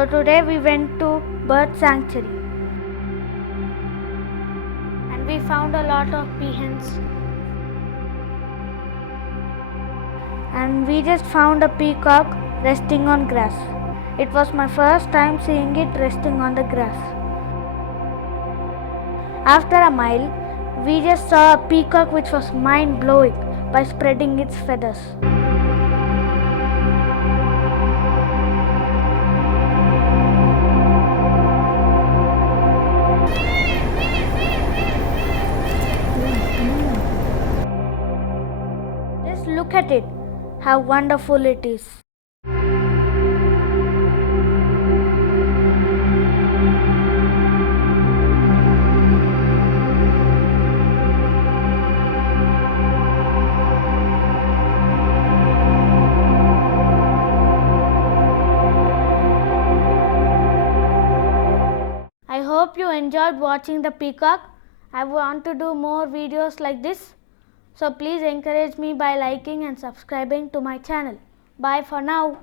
So today we went to Bird Sanctuary and we found a lot of peahens. And we just found a peacock resting on grass. It was my first time seeing it resting on the grass. After a mile, we just saw a peacock which was mind-blowing by spreading its feathers. Just look at it, how wonderful it is. I hope you enjoyed watching the peacock. I want to do more videos like this. So please encourage me by liking and subscribing to my channel. Bye for now.